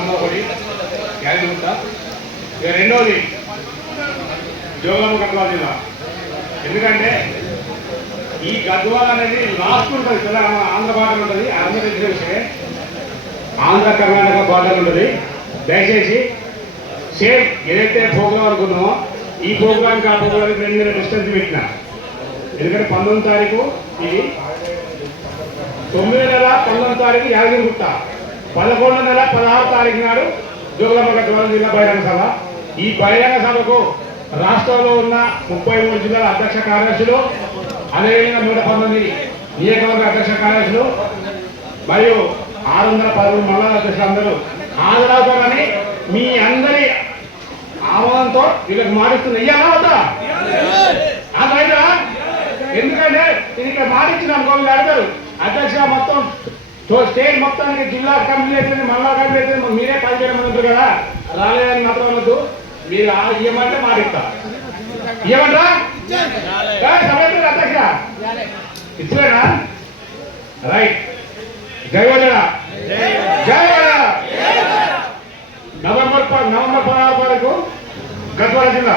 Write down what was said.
దాంట్లో ఒకటి యాదగిరిగుట్ట. ఇక రెండోది జోగులాంబ గద్వాల జిల్లా. ఎందుకంటే ఈ గద్వాల అనేది లాస్ట్ ఉంటుంది, తెలంగాణ ఆంధ్ర బార్డర్ ఉంటుంది, ఆంధ్రప్రదేశ్ ఆంధ్ర కర్ణాటక బార్డర్ ఉంటుంది. దయచేసి సేమ్ ఏదైతే ప్రోగ్రాం అనుకున్నామో ఈ ప్రోగ్రాంకి ఆ ప్రోగ్రాంకి 2 నెలల డిస్టెన్స్ పెట్టిన. ఎందుకంటే 19వ తారీఖు ఇది, 9వ నెల 19వ తారీఖు యాదగిరిగుట్ట, 11వ నెల 16వ తారీఖు నాడు జోగులాంబ గద్వాల జిల్లా బహిరంగ సభ. ఈ బహిరంగ సభకు రాష్ట్రంలో ఉన్న 33 జిల్లాల అధ్యక్ష కార్యదర్శులు, అదేవిధంగా 119 నియోజకవర్గ అధ్యక్ష కార్యదర్శులు మరియు 613 మండల అధ్యక్షులు అందరూ హాజరవుతారని మీ అందరి ఆహ్వానంతో వీళ్ళకి మారిస్తున్న ఇయ్యాలా అదైనా. ఎందుకంటే ఇది ఇక్కడ మారించిన అనుకోవాలి అడతారు అధ్యక్ష మొత్తం స్టేట్ మొత్తానికి జిల్లా కమిటీ అయితే మండల కమిటీ అయితే మీరే 17 మంది ఉంటారు కదా, రాలేదని మాత్రం అనొద్దు. మీరు ఇవ్వమంటే మారిస్తా, ఇవ్వమంటా అధ్యక్ష ఇచ్చేనా? రైట్. జై వజన, జై వజన. నవంబర్ 16 తారీఖు గద్వాల జిల్లా.